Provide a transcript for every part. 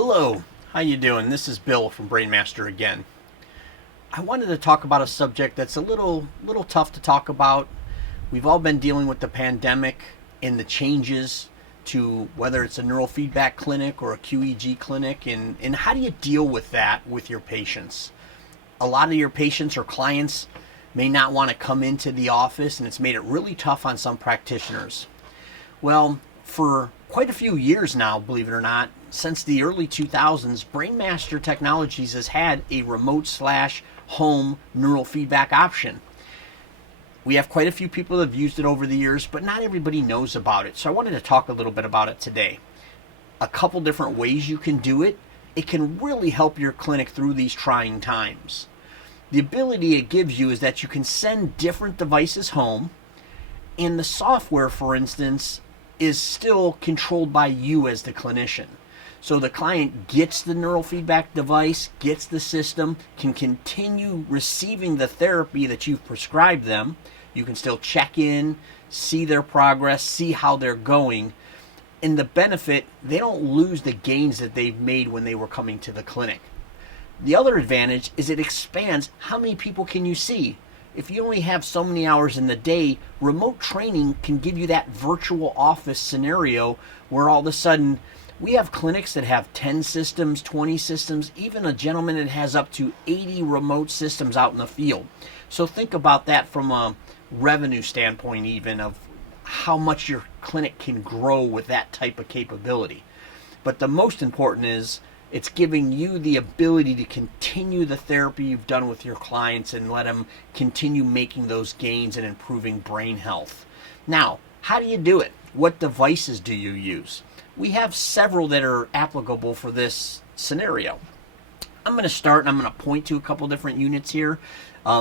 Hello, how you doing? This is Bill from BrainMaster again. I wanted to talk about a subject that's a little tough to talk about. We've all been dealing with the pandemic and the changes to whether it's a neurofeedback clinic or a QEEG clinic, and how do you deal with that with your patients? A lot of your patients or clients may not want to come into the office, and it's made it really tough on some practitioners. Well, for quite a few years now, believe it or not, since the early 2000s, BrainMaster Technologies has had a remote/home neural feedback option. We have quite a few people that have used it over the years, but not everybody knows about it. So I wanted to talk a little bit about it today. A couple different ways you can do it. It can really help your clinic through these trying times. The ability it gives you is that you can send different devices home, and the software, for instance, is still controlled by you as the clinician. So the client gets the neural feedback device, gets the system, can continue receiving the therapy that you've prescribed them. You can still check in, see their progress, see how they're going. And the benefit, they don't lose the gains that they've made when they were coming to the clinic. The other advantage is it expands how many people can you see. If you only have so many hours in the day, remote training can give you that virtual office scenario where all of a sudden we have clinics that have 10 systems, 20 systems, even a gentleman that has up to 80 remote systems out in the field. So think about that from a revenue standpoint, even of how much your clinic can grow with that type of capability. But the most important is it's giving you the ability to continue the therapy you've done with your clients and let them continue making those gains and improving brain health. Now, how do you do it? What devices do you use? We have several that are applicable for this scenario. I'm going to start and I'm going to point to a couple different units here.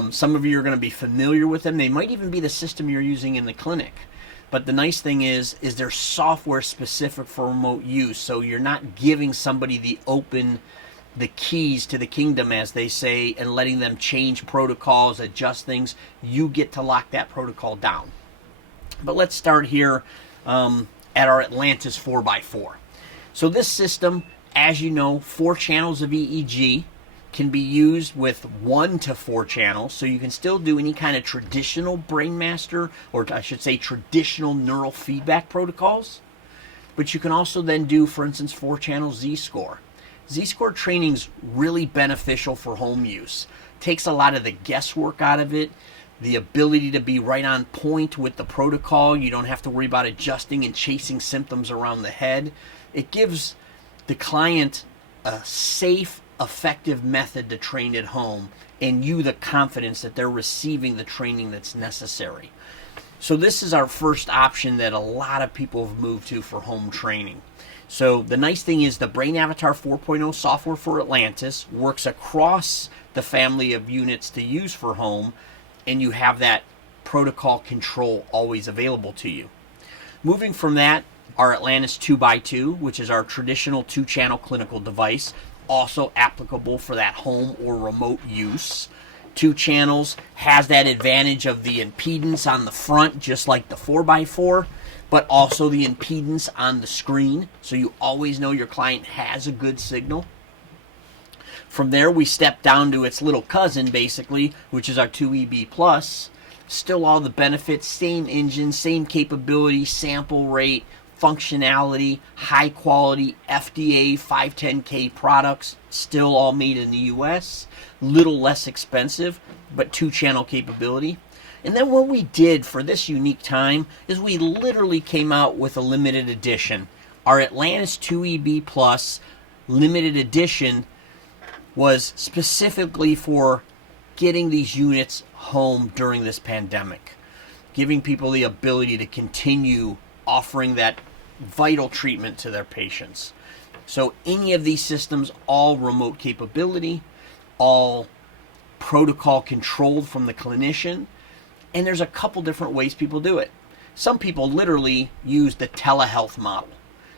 Some of you are going to be familiar with them. They might even be the system you're using in the clinic. But the nice thing is they're software specific for remote use, so you're not giving somebody the keys to the kingdom, as they say, and letting them change protocols, adjust things. You get to lock that protocol down. But let's start here at our Atlantis 4x4. So this system, as you know, 4 channels of EEG, can be used with 1 to 4 channels, so you can still do any kind of traditional BrainMaster, or I should say traditional neural feedback protocols. But you can also then do, for instance, 4 channel Z-score. Z-score training is really beneficial for home use. Takes a lot of the guesswork out of it, the ability to be right on point with the protocol. You don't have to worry about adjusting and chasing symptoms around the head. It gives the client a safe, effective method to train at home, and you the confidence that they're receiving the training that's necessary. So this is our first option that a lot of people have moved to for home training. So the nice thing is the Brain Avatar 4.0 software for Atlantis works across the family of units to use for home, and you have that protocol control always available to you. Moving from that, our Atlantis 2x2, which is our traditional 2-channel clinical device, also applicable for that home or remote use. 2 channels, has that advantage of the impedance on the front, just like the 4x4, but also the impedance on the screen, so you always know your client has a good signal. From there, we step down to its little cousin, basically, which is our 2EB Plus. Still all the benefits, same engine, same capability, sample rate, functionality, high quality FDA 510K products, still all made in the US, little less expensive, but 2-channel capability. And then what we did for this unique time is we literally came out with a limited edition. Our Atlantis 2EB Plus limited edition was specifically for getting these units home during this pandemic, giving people the ability to continue offering that vital treatment to their patients. So any of these systems, all remote capability, all protocol controlled from the clinician, and there's a couple different ways people do it. Some people literally use the telehealth model.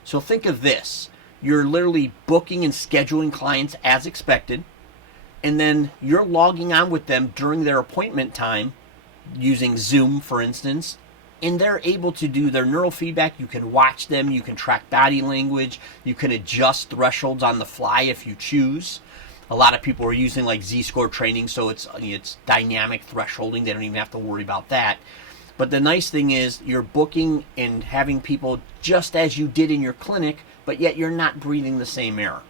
So think of this. You're literally booking and scheduling clients as expected, and then you're logging on with them during their appointment time using Zoom, for instance, and they're able to do their neural feedback. You can watch them, you can track body language, you can adjust thresholds on the fly if you choose. A lot of people are using like Z-score training, so it's dynamic thresholding. They don't even have to worry about that. But the nice thing is you're booking and having people just as you did in your clinic, but yet you're not breathing the same air.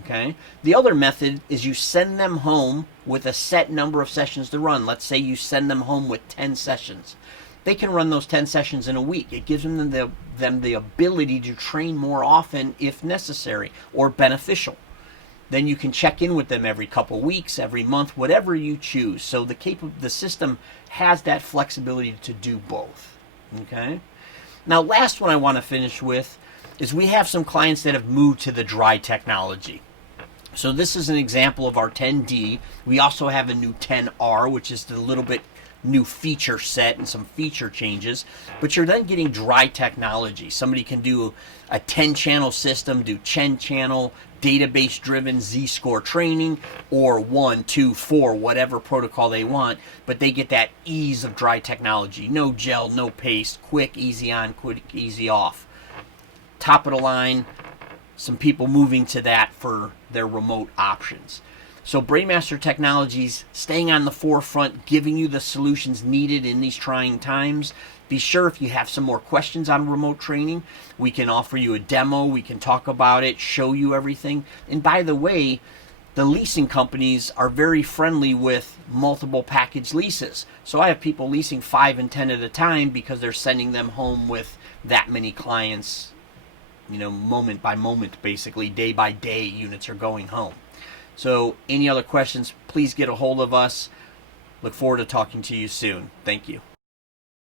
Okay? The other method is you send them home with a set number of sessions to run. Let's say you send them home with 10 sessions. They can run those 10 sessions in a week. It gives them the ability to train more often if necessary or beneficial. Then you can check in with them every couple weeks, every month, whatever you choose. So the system has that flexibility to do both. Okay? Now, last one I want to finish with is we have some clients that have moved to the dry technology. So this is an example of our 10D. We also have a new 10R, which is a little bit new feature set and some feature changes, but you're then getting dry technology. Somebody can do a 10-channel system, do 10-channel database-driven Z-score training, or 1, 2, 4, whatever protocol they want, but they get that ease of dry technology. No gel, no paste, quick, easy on, quick, easy off. Top of the line, some people moving to that for their remote options. So BrainMaster Technologies staying on the forefront, giving you the solutions needed in these trying times. Be sure if you have some more questions on remote training, we can offer you a demo, we can talk about it, show you everything. And by the way, the leasing companies are very friendly with multiple package leases. So I have people leasing 5 and 10 at a time because they're sending them home with that many clients, moment by moment, basically, day by day, units are going home. So any other questions, please get a hold of us. Look forward to talking to you soon. Thank you.